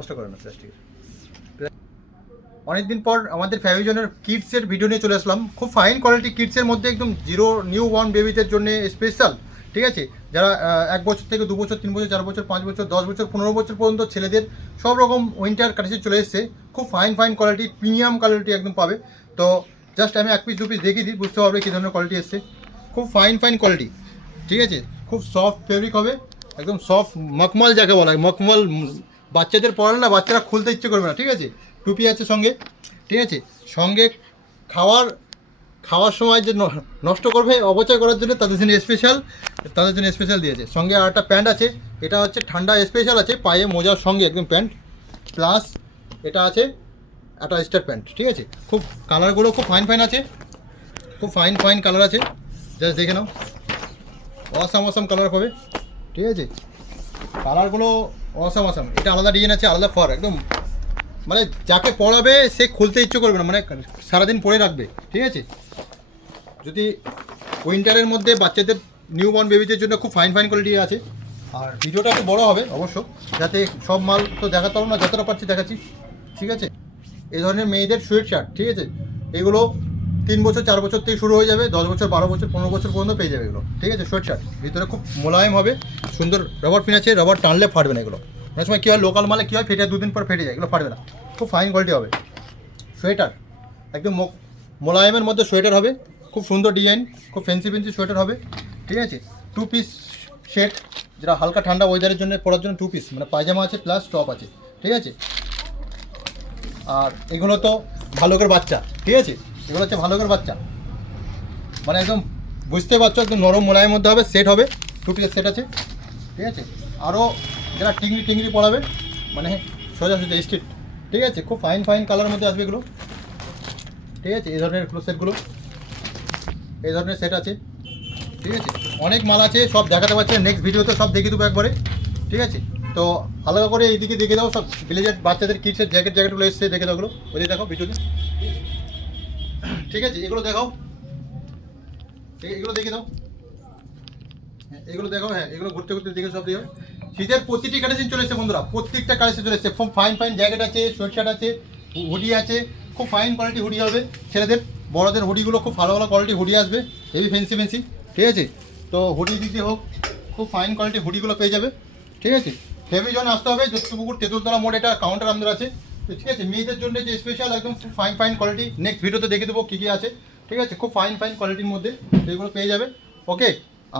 কষ্ট করে না প্লাস্টিক। অনেকদিন পর আমাদের ফ্যাভিজনের কিডসের ভিডিও নিয়ে চলে আসলাম। খুব ফাইন কোয়ালিটি কিডসের মধ্যে একদম জিরো নিউ বর্ন বেবিদের জন্য স্পেশাল, ঠিক আছে? যারা 1 বছর থেকে 2 বছর 3 বছর 4 বছর 5 বছর 10 বছর 15 বছর পর্যন্ত ছেলেদের সব রকম উইন্টার কালেকশন চলে এসছে। খুব ফাইন কোয়ালিটি, প্রিমিয়াম কোয়ালিটি একদম পাবে। তো জাস্ট আমি 1 পিস 2 পিস দেখিয়ে দিই, বুঝতে পারবে কী ধরনের কোয়ালিটি এসছে। খুব ফাইন কোয়ালিটি, ঠিক আছে? খুব সফট ফেব্রিক হবে, একদম সফট মখমল যাকে বলা হয়, মখমল। বাচ্চাদের পড়ালে না বাচ্চারা খুলতে ইচ্ছে করবে না, ঠিক আছে? টুপি আছে সঙ্গে, ঠিক আছে? সঙ্গে খাওয়ার সময় যে নষ্ট করবে অপচয় করার জন্য তাদের জন্য স্পেশাল দিয়েছে। সঙ্গে আর একটা প্যান্ট আছে, এটা হচ্ছে ঠান্ডা স্পেশাল আছে, পায়ে মোজার সঙ্গে একদম প্যান্ট প্লাস এটা আছে একটা স্টার প্যান্ট, ঠিক আছে? খুব কালারগুলো খুব ফাইন আছে, খুব ফাইন কালার আছে, জাস্ট দেখে নাও। অসাম কালার পাবে, ঠিক আছে? কালারগুলো অসাম। এটা আলাদা ডিজাইন আছে, আলাদা ফর, একদম মানে যাকে পড়াবে সে খুলতে ইচ্ছে করবে না, মানে সারাদিন পরে রাখবে, ঠিক আছে? যদি উইন্টারের মধ্যে বাচ্চাদের নিউ বর্ন বেবিদের জন্য খুব ফাইন কোয়ালিটি আছে। আর ভিডিওটা একটু বড়ো হবে অবশ্য, যাতে সব মাল তো দেখাতে পারবো না, যতটা পারছি দেখাচ্ছি, ঠিক আছে? এই ধরনের মেয়েদের সোয়েট শার্ট, ঠিক আছে? এগুলো 3 বছর 4 বছর থেকে শুরু হয়ে যাবে, 10 বছর 12 বছর 15 বছর পর্যন্ত পেয়ে যাবে এগুলো, ঠিক আছে? সোয়েট শার্ট ভিতরে খুব মোলায়েম হবে, সুন্দর রবার পিন আছে, রবার টানলে ফাটবে না এগুলো। অনেক সময় কী হয়, লোকাল মালে কী হয়, ফেটে 2 দিন পর ফেটে যায়, এগুলো ফাটবে না, খুব ফাইন কোয়ালিটি হবে। সোয়েটার একদম মোলায়েমের মধ্যে সোয়েটার হবে, খুব সুন্দর ডিজাইন, খুব ফ্যান্সি সোয়েটার হবে, ঠিক আছে? 2 পিস সেট, যেটা হালকা ঠান্ডা ওয়েদারের জন্য পরার জন্য 2 পিস, মানে পায়জামা আছে প্লাস টপ আছে, ঠিক আছে? আর এগুলো তো ভালুকের বাচ্চা, ঠিক আছে? এগুলো হচ্ছে ভালুকের বাচ্চা, মানে একদম বুঝতে পারছো, একদম নরম মোলায়ের মধ্যে হবে, সেট হবে, 2 পিসের সেট আছে, ঠিক আছে? আরও যারা টিংরি পড়াবে, মানে সোজা স্ট্রিট, ঠিক আছে? খুব ফাইন কালারের মধ্যে আসবে এগুলো, ঠিক আছে? এই ধরনের সেটগুলো, এই ধরনের সেট আছে, ঠিক আছে? অনেক মাল আছে, সব দেখাতে পারছে, নেক্সট ভিডিওতে সব দেখিয়ে দেবো একবারে, ঠিক আছে? তো হালকা করে এইদিকে দেখে দাও, সব ভিলেজের বাচ্চাদের কিডসের জ্যাকেটগুলো এসছে, দেখে দাও ওগুলো, ওই দেখো ভিডিওতে, ঠিক আছে? এগুলো দেখাও, এগুলো দেখে দাও, হ্যাঁ এগুলো দেখো, হ্যাঁ এগুলো ঘুরতে দেখে সব দেখো। শীতের প্রতিটি কালেকশন চলে এসেছে বন্ধুরা, প্রত্যেকটা কালেকশন চলে এসেছে। খুব ফাইন জ্যাকেট আছে, সোয়েট শার্ট আছে, হুডি আছে, খুব ফাইন কোয়ালিটি হুডি হবে ছেলেদের, বড়দের হুডিগুলো খুব ভালো কোয়ালিটি হুডি আসবে, হেভি ফ্যান্সি, ঠিক আছে? তো হুডি দিতে হোক, খুব ফাইন কোয়ালিটি হুডিগুলো পেয়ে যাবে, ঠিক আছে? ফেভিজন আসতে হবে, জ্যোতিপুকুর তেঁতুলতলা মোড়, এটা কাউন্টার আমাদের আছে, ঠিক আছে? মেয়েদের জন্য যে স্পেশাল একদম ফাইন কোয়ালিটি, নেক্সট ভিডিওতে দেখে দেবো কী আছে, ঠিক আছে? খুব ফাইন কোয়ালিটির মধ্যে এগুলো পেয়ে যাবে, ওকে?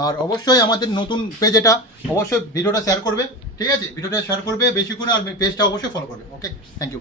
আর অবশ্যই আমাদের নতুন পেজ, এটা অবশ্যই ভিডিওটা শেয়ার করবে, ঠিক আছে? ভিডিওটা শেয়ার করবে বেশি করে, আর পেজটা অবশ্যই ফলো করবে, ওকে? Thank you.